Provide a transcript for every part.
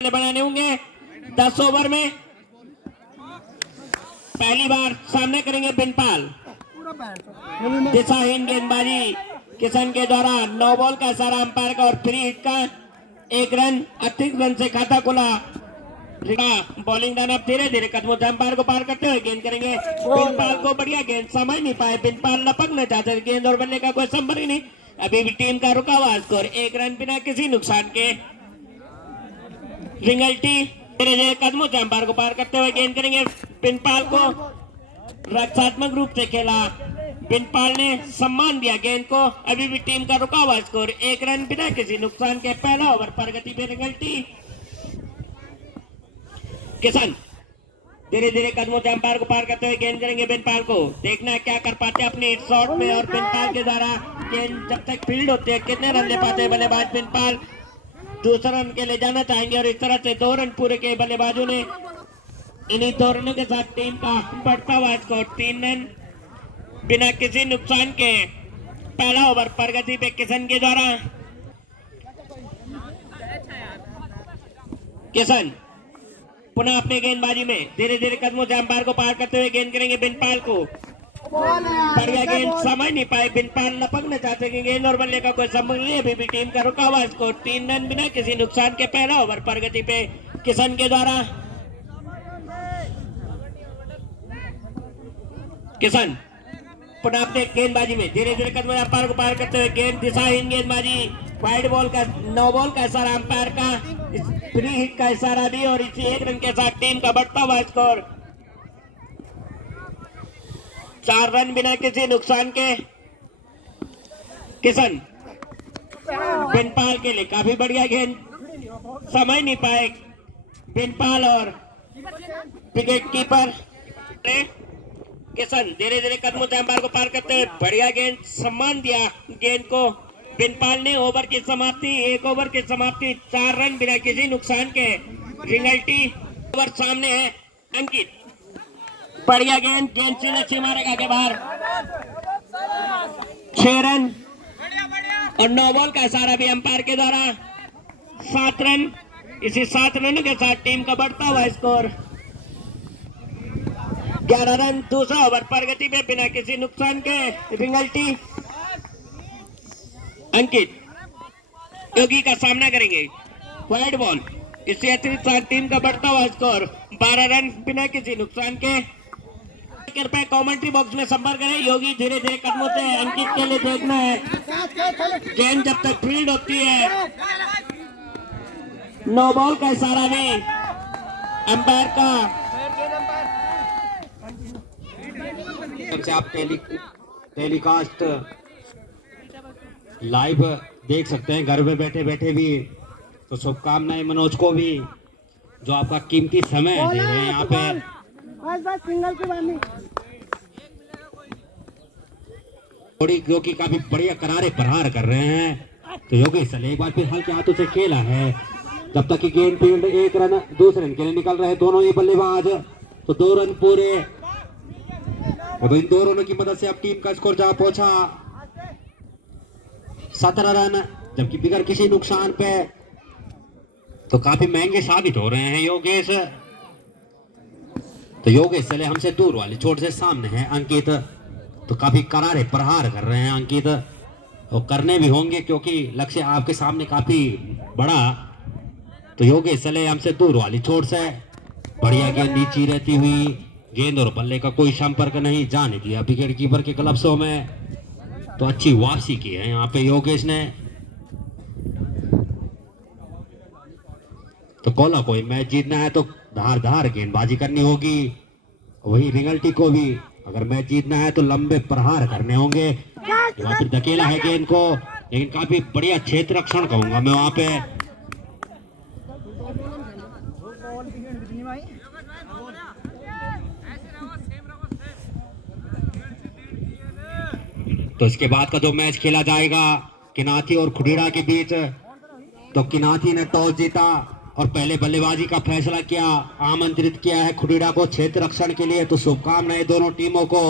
बनाने होंगे 10 ओवर में। पहली बार सामने करेंगे बिनपाल। दिशाहीन गेंदबाजी किशन के द्वारा 9 बॉल का इशारा अंपायर का और फ्री हिट का 1 रन। 38 रन से खाता खुला। बॉलिंग दान अब धीरे धीरे कदमों से अंपायर को पार करते हुए गेंद करेंगे बिनपाल को। बढ़िया गेंद, समझ नहीं पाए बिनपाल, लपकना चाहते गेंद और बनने का कोई संभव ही नहीं। अभी भी टीम का रुका हुआ स्कोर 1 रन बिना किसी नुकसान के। रिंगल्टी धीरे धीरे कदमों से अंपायर को पार करते हुए गेंद करेंगे बिनपाल को। रक्षात्मक रूप से खेला, बिनपाल ने सम्मान दिया गेंद को। अभी भी टीम का रुका हुआ स्कोर 1 रन बिना किसी नुकसान के। पहला ओवर प्रगति पे रिंगल्टी। किशन धीरे धीरे कदमों से अंपायर को पार करते हुए गेंद करेंगे बिनपाल को। देखना है क्या कर पाते अपने शॉट में और बिनपाल के द्वारा गेंद जब तक फील्ड होती है कितने रन ले पाते हैं बल्लेबाज बिनपाल। दूसरा रन के लिए जाना चाहेंगे और इस तरह से 2 रन पूरे के बल्लेबाजों ने। इन्हीं 2 रनों के साथ टीम का बढ़ता हुआ स्कोर 3 रन बिना किसी नुकसान के। पहला ओवर प्रगति पे किशन के द्वारा। किशन पुनः अपने गेंदबाजी में धीरे धीरे कदमों से अंपायर को पार करते हुए गेंद करेंगे बिनपाल को। बढ़िया गेंद, समझ नहीं पाए बिनपाल, लपकना चाहते हैं गेंद और बल्ले का कोई संभव नहीं। अभी भी टीम का रुका हुआ स्कोर 3 रन बिना किसी नुकसान के। पहला ओवर प्रगति पे किशन के द्वारा। किशन पुनः अपने गेंदबाजी में धीरे धीरे कदमों से अंपायर को पार करते हुए गेंद दिशाहीन गेंदबाजी। वाइड बॉल का 9 बॉल का इशारा अंपायर का, फ्री हिट का इशारा भी और इसी 1 रन के साथ टीम का बढ़ता हुआ स्कोर 4 रन बिना किसी नुकसान के। किशन बिनपाल के लिए काफी बढ़िया गेंद, समझ नहीं पाए बिनपाल और विकेट कीपर। किशन धीरे धीरे कदमों से अंपायर को पार करते हुए बढ़िया गेंद, सम्मान दिया गेंद को बिनपाल ने। ओवर की समाप्ति, 1 ओवर की समाप्ति, 4 रन बिना किसी नुकसान के। रिंगल्टी ओवर सामने है अंकित। बढ़िया गेंद, गेंद सीने सीमा रेखा के बाहर। 6 रन और 9 बॉल का इशारा भी अंपायर के द्वारा। 7 रन। इसी 7 रनों के साथ टीम का बढ़ता हुआ स्कोर 11 रन। दूसरा ओवर प्रगति पे बिना किसी नुकसान के। रिंगल्टी अंकित योगी का सामना करेंगे। वाइड बॉल, इससे अतिरिक्त टीम का बढ़ता हुआ स्कोर 12 रन बिना किसी नुकसान के। कृपया कमेंट्री बॉक्स में संपर्क करें। योगी धीरे धीरे कदमों से अंकित के लिए देखना है गेंद जब तक फील्ड होती है। 9 बॉल का इशारा भी अंपायर का। से आप टेलीकास्ट लाइव देख सकते हैं घर में बैठे बैठे भी। तो शुभकामनाएं मनोज को भी, जो आपका कीमती समय दे रहे हैं यहाँ पे। थोड़ी क्योंकि काफी बढ़िया करारे प्रहार कर रहे हैं। तो योगेश सल एक बार फिर हल्के हाथों से खेला है जब तक कि गेंद फील्ड। 1 रन दूसरे रन के लिए निकल रहे दोनों ये बल्लेबाज। तो 2 रन पूरे। अब इन 2 रनों की मदद से अब टीम का स्कोर जा पहुंचा 17 रन, जबकि बिगर किसी नुकसान पे। तो काफी महंगे साबित हो रहे हैं योगेश। तो योगेश चले हमसे दूर वाली चोट से सामने है अंकित। तो काफी करारे प्रहार कर रहे हैं अंकित, और करने भी होंगे क्योंकि लक्ष्य आपके सामने काफी बड़ा। तो योगेश चले हमसे दूर वाली चोट से। बढ़िया गेंद नीची रहती हुई, गेंद और बल्ले का कोई संपर्क नहीं जाने दिया विकेट कीपर के ग्लव्सों में। तो अच्छी वापसी की है यहाँ पे योगेश ने। तो कोला कोई मैच जीतना है तो धार गेंदबाजी करनी होगी। वही रिंगल्टी को भी अगर मैच जीतना है तो लंबे प्रहार करने होंगे। फिर धकेला है गेंद को, लेकिन काफी बढ़िया क्षेत्र रक्षण कहूंगा मैं वहां पे। तो इसके बाद का जो मैच खेला जाएगा किनाथी और खुडीरा के बीच। तो किनाथी ने टॉस जीता और पहले बल्लेबाजी का फैसला किया, आमंत्रित किया है खुडीरा को क्षेत्र रक्षण के लिए। तो शुभकामनाएं दोनों टीमों को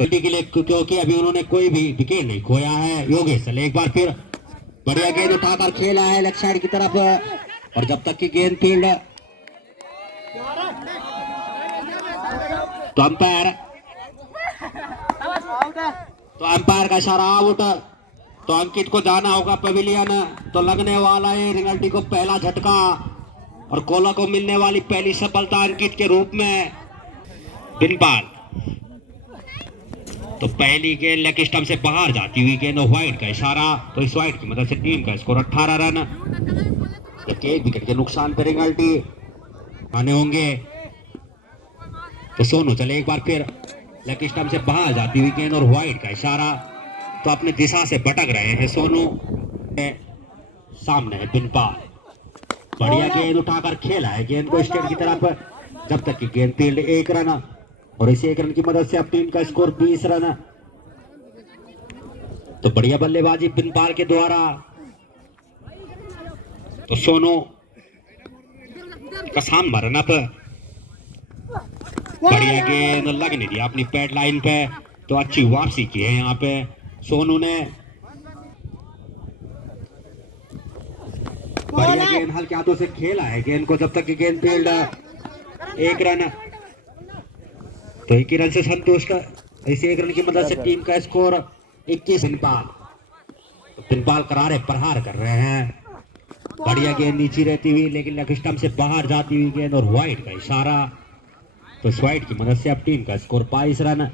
के लिए, क्योंकि अभी उन्होंने कोई भी विकेट नहीं खोया है। योगेश एक बार फिर बढ़िया गेंद उठाकर खेला है लेग साइड की तरफ। और जब तक की गेंद फील्ड तो अंपायर का इशारा आउट। तो अंकित को जाना होगा पवेलियन। तो लगने वाला है रिंगल्टी को पहला झटका और कोला को मिलने वाली पहली सफलता अंकित के रूप में। बिनपाल तो पहली गेंद लेग स्टंप से बाहर जाती हुई गेंद व्हाइट का इशारा। तो इस व्हाइट की मदद से टीम का स्कोर 18 रन। जबकि एक विकेट के नुकसान पर रिंगल्टी आने होंगे। तो सोनू चले एक बार फिर लेग स्टंप से बाहर जाती हुई गेंद और व्हाइट का इशारा। तो अपनी दिशा से भटक रहे हैं सोनू। सामने है बिनपाल, बढ़िया गेंद उठाकर खेला है गेंद को स्टेट की तरफ। जब तक की गेंद फील्ड 1 रन और इस 1 रन की मदद से अब टीम का स्कोर 20 रन। तो बढ़िया बल्लेबाजी बिनपाल के द्वारा। तो सोनू का सामना रन अप, बढ़िया गेंद लग नहीं दिया अपनी पैड लाइन पे। तो अच्छी वापसी की है यहाँ पे सोनू ने। बढ़िया गेंद हल्के हाथों से खेला है गेंद को। जब तक की गेंद फील्ड 1 रन। तो 1 रन से संतुष्ट। इस 1 रन की मदद से टीम का स्कोर 21। बिनपाल करारे प्रहार कर रहे हैं। बढ़िया गेंद नीचे रहती हुई लेकिन लेग स्टंप से बाहर जाती हुई गेंद और व्हाइट का इशारा। तो इस व्हाइट की मदद से अब टीम का स्कोर 22 रन।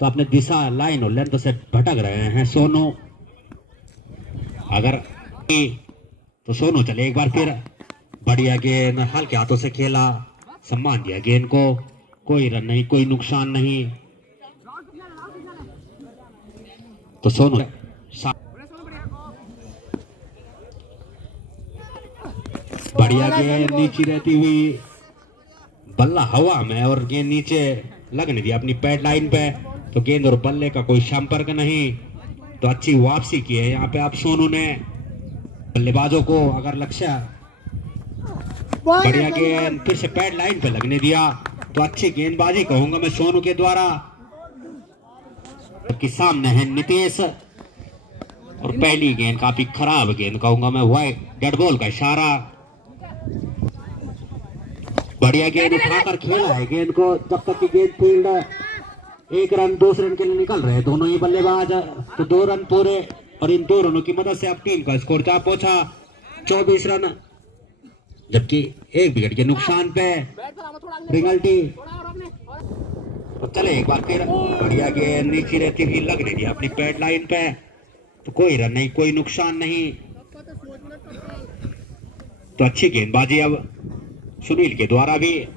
तो अपने दिशा लाइन और लेंथ से भटक रहे हैं सोनू। अगर तो सोनू चले एक बार फिर। बढ़िया गेंद हल्के हाथों से खेला, सम्मान दिया गेंद को। कोई रन नहीं, कोई नुकसान नहीं। तो सोनू बढ़िया गेंद नीचे रहती हुई, बल्ला हवा में और गेंद नीचे लगने दिया अपनी पैड लाइन पे। तो गेंद और बल्ले का कोई संपर्क नहीं। तो अच्छी वापसी की है यहाँ पे आप सोनू ने बल्लेबाजों को। अगर लक्ष्य बढ़िया गेंद फिर से पैड लाइन पे लगने दिया। तो अच्छी गेंदबाजी कहूंगा मैं सोनू के द्वारा। कि सामने है नितेश और पहली गेंद काफी खराब गेंद कहूंगा मैं, वाइड डेड बॉल का इशारा। बढ़िया गेंद उठाकर खेला है गेंद को। जब तक की गेंद फील्ड 1 रन 2 रन के लिए निकल रहे दोनों ही बल्लेबाज। तो 2 रन पूरे और इन 2 रनों की मदद से अब टीम का स्कोर जा पहुंचा 24 रन। जबकि 1 विकेट के नुकसान पे रिंगल्टी। तो चले एक बार फिर। बढ़िया गेंद नीचे रहती हुई लगने दिया अपनी पैड लाइन पे। तो कोई रन नहीं, कोई नुकसान नहीं। तो अच्छी गेंदबाजी अब सुनील के द्वारा भी।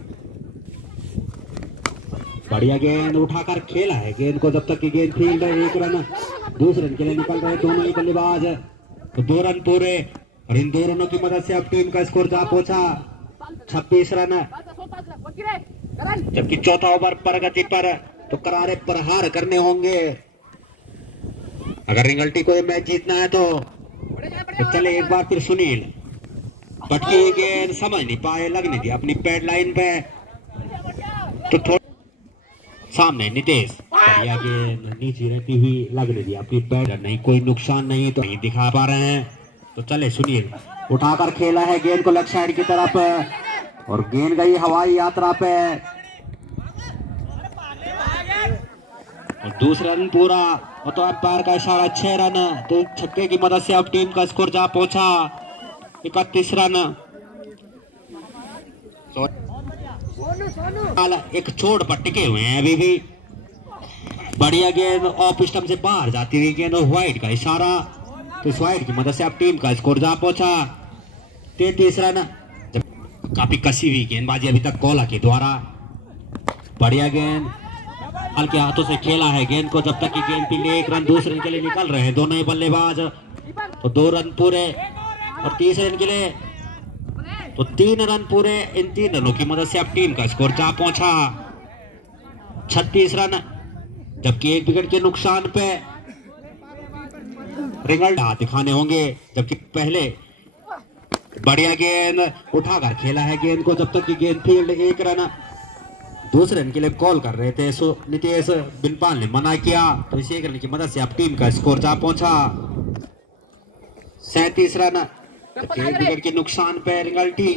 बढ़िया गेंद उठाकर खेला है गेंद को। जब तक की गेंद फील्ड 1 रन 2 रन के लिए निकल रहे दोनों ही बल्लेबाज। तो 2 रन पूरे और इन 2 रनों की मदद से अब टीम का स्कोर जा पहुंचा 26 रन। जबकि चौथा ओवर प्रगति पर। तो करारे प्रहार करने होंगे अगर रिंगल्टी को ये मैच जीतना है। तो चले एक बार फिर सुनील। पटकी गेंद समझ नहीं पाए, लगने दिया अपनी पैड लाइन पे। तो थोड़ा सामने नितेश, बढ़िया गेंद नीचे रहती हुई लगने दिया अपनी पैड। नहीं, कोई नुकसान नहीं। तो नहीं दिखा पा रहे हैं। तो चले सुनील उठाकर खेला है गेंद को लेग साइड की तरफ और गेंद गई हवाई यात्रा पे। और 2 रन पूरा और तो अंपायर का इशारा 6 रन। तो छक्के की मदद से अब टीम का स्कोर जा पहुंचा 31 रन। एक छोड़ पर टिके हुए हैं अभी भी। बढ़िया गेंद ऑफ स्टंप से बाहर जाती हुई गेंद और व्हाइट का इशारा। तो इस व्हाइट की मदद से अब टीम का स्कोर जा पहुंचा 33 रन। काफी कसी हुई गेंदबाजी अभी तक कोला के द्वारा। बढ़िया गेंद हल्के हाथों से खेला है गेंद को। जब तक की गेंद फील्ड 1 रन 2 रन के लिए निकल रहे हैं दोनों ही बल्लेबाज। तो 2 रन पूरे और 30 रन के लिए। तो 3 रन पूरे। इन 3 रनों की मदद से अब टीम का स्कोर जा पहुंचा 36 रन। जबकि 1 विकेट के नुकसान पे रिंगल्ट हाथ दिखाने होंगे। जबकि पहले बढ़िया गेंद उठाकर खेला है गेंद को। जब तक की गेंद फील्ड 1 रन 2 रन के लिए कॉल कर रहे थे सो नितेश, बिनपाल ने मना किया। तो इस 1 रन की मदद से अब टीम का स्कोर जा पहुंचा 37 रन। तो एक विकेट के नुकसान पे रिंगल्टी।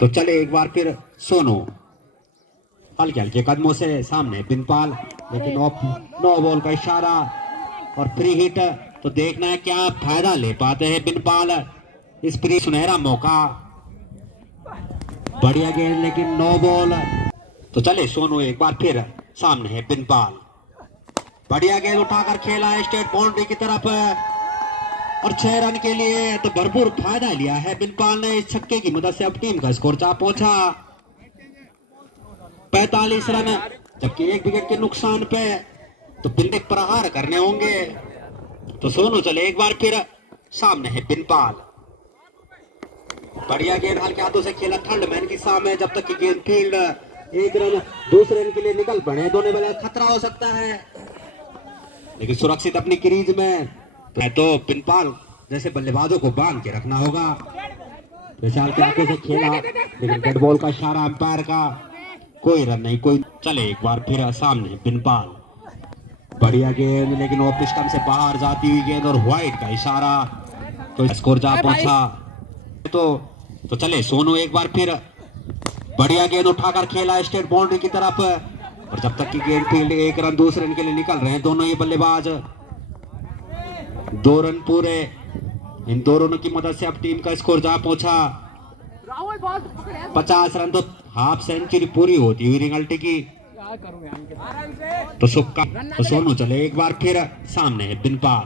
तो चले एक बार फिर सोनू हल्के हल्के कदमों से सामने बिनपाल, लेकिन नो बॉल का इशारा और फ्री हिट। तो देखना है क्या फायदा ले पाते हैं बिनपाल इस फ्री सुनहरा मौका। बढ़िया गेंद लेकिन नो बॉल। तो चले सोनू एक बार फिर सामने है बिनपाल, बढ़िया गेंद उठाकर खेला है स्टेट बाउंड्री की तरफ और 6 रन के लिए तो भरपूर फायदा लिया है बिनपाल ने इस छक्के की मदद से। अब टीम का स्कोर जा पहुंचा 45 रन, जबकि एक विकेट के नुकसान पे तो बिंदे प्रहार करने होंगे। तो सोनू चले एक बार फिर सामने है बिनपाल, बढ़िया गेंद हल्के हाथों से खेला थर्ड मैन के सामने, जब तक कि गेंद फील्ड। एक रन दूसरे रन के लिए निकल पड़े दोनों वाला खतरा हो सकता है, लेकिन सुरक्षित अपनी क्रीज में तो बिनपाल जैसे बल्लेबाजों को बांध के रखना होगा। विशाल के आगे से खेला लेकिन डेड बॉल का इशारा अंपायर का, कोई रन नहीं कोई। चले एक बार फिर सामने बिनपाल, बढ़िया गेंद लेकिन वो पिस्टन से बाहर जाती हुई गेंद और व्हाइट का इशारा, तो स्कोर जा पहुंचा। तो चले सोनू एक बार फिर बढ़िया गेंद उठाकर खेला स्टेट बाउंड्री की तरफ और जब तक कि गेंद फील्ड। एक रन दूसरे रन के लिए निकल रहे हैं दोनों ही बल्लेबाज। 2 रन पूरे, इन दो रनों की मदद से अब टीम का स्कोर जा पहुंचा 50 रन। तो हाफ सेंचुरी पूरी होती हुई रिंगल्टी की। तो सोनू चले एक बार फिर सामने है बिनपाल,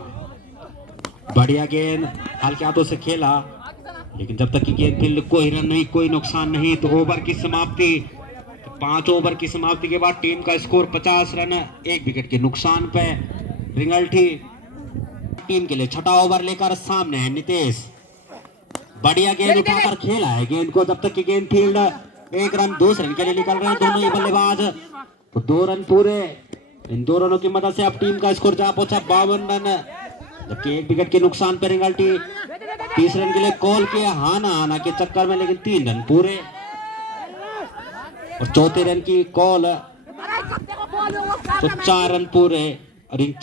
बढ़िया गेंद हल्के हाथों से खेला लेकिन जब तक कि गेंद फील्ड, कोई रन नहीं कोई नुकसान नहीं। तो ओवर की समाप्ति, 5 ओवर की समाप्ति के बाद टीम का स्कोर 50 रन, एक विकेट के नुकसान पे रिंगल्टी। टीम के लिए छठा ओवर लेकर सामने है नितेश, बढ़िया गेंद उठाकर खेला है गेंद को, जब तक कि गेंद फील्ड। एक रन दूसरे रन के लिए निकल रहे हैं दोनों ही बल्लेबाज। तो 2 रन पूरे, इन 2 रनों की मदद से अब टीम का स्कोर जा पहुंचा 52 रन, जबकि एक विकेट के नुकसान पर रिंगल्टी। 30 रन के लिए कॉल किया हाना के चक्कर में, लेकिन 3 रन पूरे और चौथे रन की कॉल, तो 4 रन पूरे और इन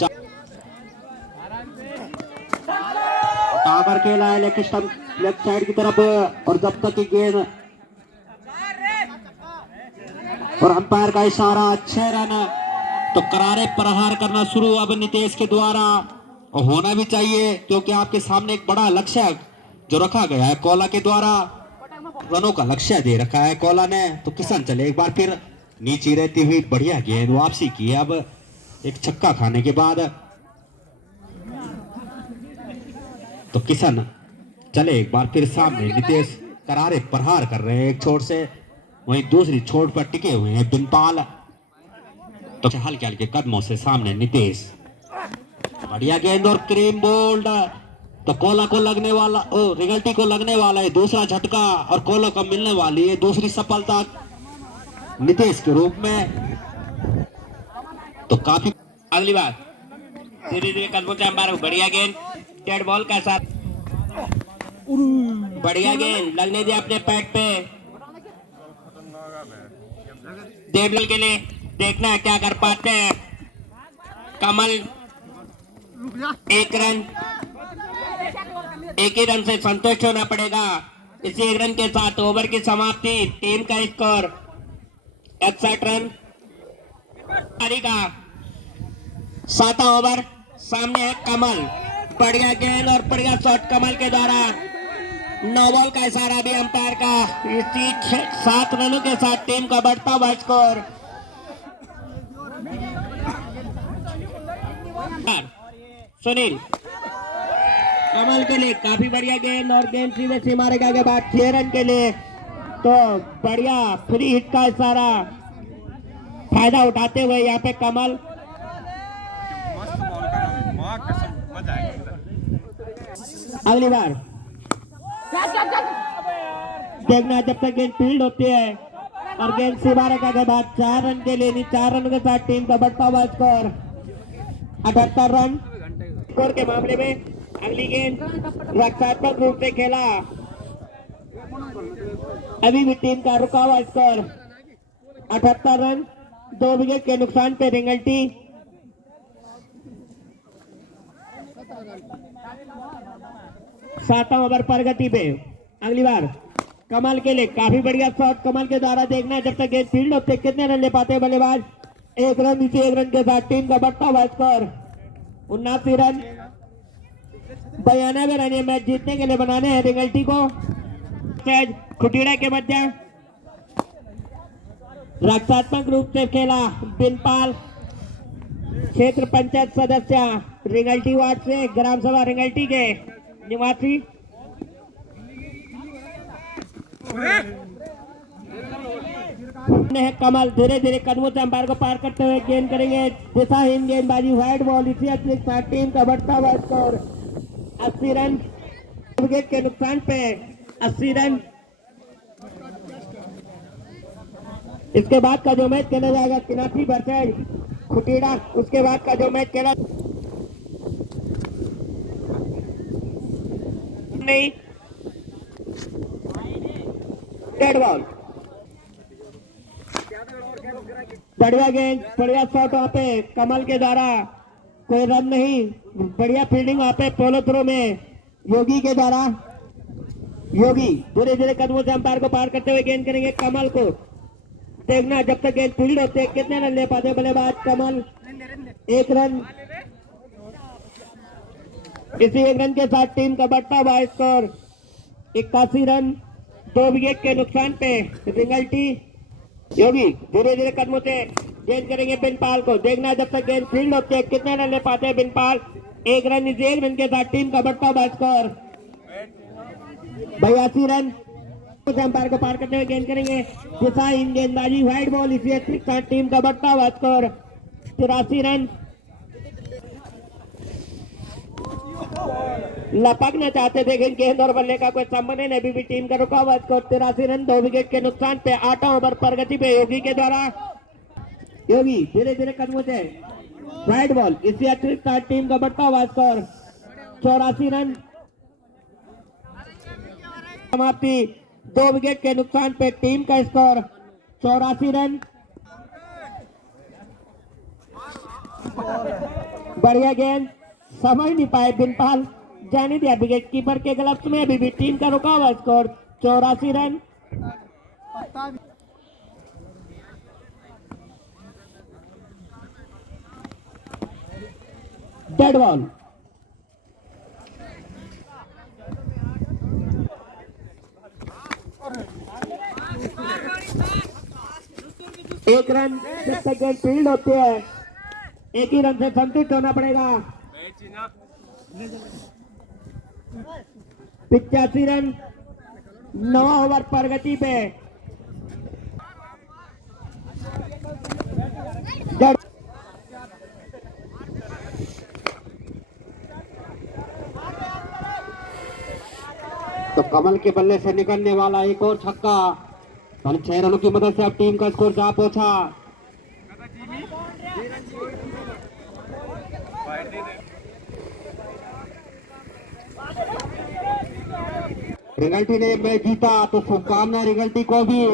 खेला है लेफ्ट साइड की तरफ और जब तक की गेंद और अंपायर का इशारा 6 रन। तो करारे प्रहार करना शुरू अब नितेश के द्वारा, और होना भी चाहिए क्योंकि आपके सामने एक बड़ा लक्ष्य जो रखा गया है कोला के द्वारा, रनों का लक्ष्य दे रखा है कोला ने। तो किशन चले एक बार फिर नीचे रहती हुई बढ़िया गेंद वापसी की है अब एक छक्का खाने के बाद। तो किशन चले एक बार फिर सामने, नितेश करारे प्रहार कर रहे हैं एक छोर से, वहीं दूसरी छोर पर टिके हुए हैं बिनपाल। तो हल्के हल्के कदमों से सामने नितेश, बढ़िया गेंद और क्रीम बोल्ड। तो कोला को लगने वाला, रिगल्टी को लगने वाला है दूसरा झटका और कोला को मिलने वाली है दूसरी सफलता नितेश के रूप में। तो काफी अगली बात धीरे धीरे कदमों से अंपायर, बढ़िया गेंद डेड बॉल का साथ, बढ़िया गेंद लगने दिया अपने पैड पे। डेड बॉल के लिए देखना है क्या कर पाते हैं कमल। एक ही रन से संतुष्ट होना पड़ेगा। इसी एक रन के साथ ओवर की समाप्ति, टीम का स्कोर 61 रन। का 7वां ओवर, सामने है कमल, बढ़िया गेंद और बढ़िया शॉट कमल के द्वारा। 9 बॉल का इशारा भी अंपायर का। इसी 7 रनों के साथ टीम का बढ़ता हुआ स्कोर। सुनील कमल के लिए काफी बढ़िया गेंद और गेंद सीधे सीमा रेखा के बाद 6 रन के लिए। तो बढ़िया फ्री हिट का इशारा फायदा उठाते हुए यहाँ पे कमल। अगली बार देखना जब तक गेंद फील्ड होती है और गेंद सीमा रेखा के बाद 4 रन के लिए, 4 रन के साथ टीम का बढ़ता हुआ स्कोर 78 रन। स्कोर के मामले में अगली गेंद रक्षात्मक रूप से खेला, अभी भी टीम का रुका हुआ स्कोर 78 रन, 2 विकेट के नुकसान पे रिंगल्टी। 7वां ओवर प्रगति पे। अगली बार कमल के लिए काफी बढ़िया शॉट कमल के द्वारा देखना है जब तक गेंद फील्ड होते कितने रन ले पाते हैं बल्लेबाज। 1 रन नीचे 1 रन के साथ टीम का बढ़ता हुआ स्कोर 79 रन। 92 रन ये मैच जीतने के लिए बनाने हैं रिंगल्टी को। खुटीड़ा के मध्य रक्षात्मक रूप से खेला बिनपाल क्षेत्र पंचायत सदस्य रिंगल्टी वार्ड से ग्राम सभा रिंगल्टी के निवासी। कमल धीरे धीरे कदमों से अंपायर को पार करते हुए गेंद करेंगे दिशाहीन गेंदबाजी व्हाइट बॉल। इसी के साथ टीम का बढ़ता हुआ स्कोर 80 रन। विकेट के नुकसान पे 80 रन। इसके बाद का जो मैच खेला जाएगा किनासी वर्सेज खुटीड़ा। उसके बाद का जो मैच खेला नहीं डेड बॉल। बढ़िया गेंद बढ़िया शॉट वहां पे कमल के द्वारा कोई रन नहीं। बढ़िया फील्डिंग वहां पे पोलो थ्रो में योगी के द्वारा। योगी धीरे धीरे कदमों से अंपायर को पार करते हुए गेंद करेंगे कमल को। देखना जब तक गेंद फील्ड होते कितने रन ले पाते बल्लेबाज कमल। 1 रन। इसी 1 रन के साथ टीम का बढ़ता हुआ स्कोर 81 रन। 2 विकेट के नुकसान पे रिंगल्टी। योगी धीरे धीरे कदमों से गेंद करेंगे बिनपाल को। देखना जब तक गेंद फील्ड होते हैं कितने रन ले पाते हैं बिनपाल। 1 रन। इसी 1 रन के साथ टीम का बढ़ता हुआ स्कोर 82 रन। अंपायर को पार करते हुए गेंद करेंगे दिशाहीन गेंदबाजी व्हाइट बॉल। इसी के साथ टीम का बढ़ता हुआ स्कोर 83 रन। लपकना चाहते थे लेकिन गेंद और बल्ले का कोई संबंध नहीं। अभी भी टीम का रुका हुआ स्कोर 83 रन। 2 विकेट के नुकसान पे 8वां ओवर प्रगति पे योगी के द्वारा। योगी धीरे धीरे कदमों से व्हाइट बॉल। इसी अतिरिक्त टीम का बढ़ता हुआ स्कोर 84 रन। समाप्ति 2 विकेट के नुकसान पे टीम का स्कोर 84 रन। बढ़िया गेंद समझ नहीं पाए बिनपाल जाने दिया विकेट कीपर के ग्लव्स में। अभी भी टीम का रुका हुआ स्कोर 84 रन। Dead ball. एक रन। जब तक गेंद फील्ड होती है 1 ही रन से संतुष्ट होना पड़ेगा। 85 रन। 9वां ओवर प्रगति पे। तो कमल के बल्ले से निकलने वाला एक और छक्का 6 रनों की मदद से अब टीम का स्कोर जा पहुंचा। रिगल्टी ने मैच जीता तो शुभकामना रिगल्टी को भी।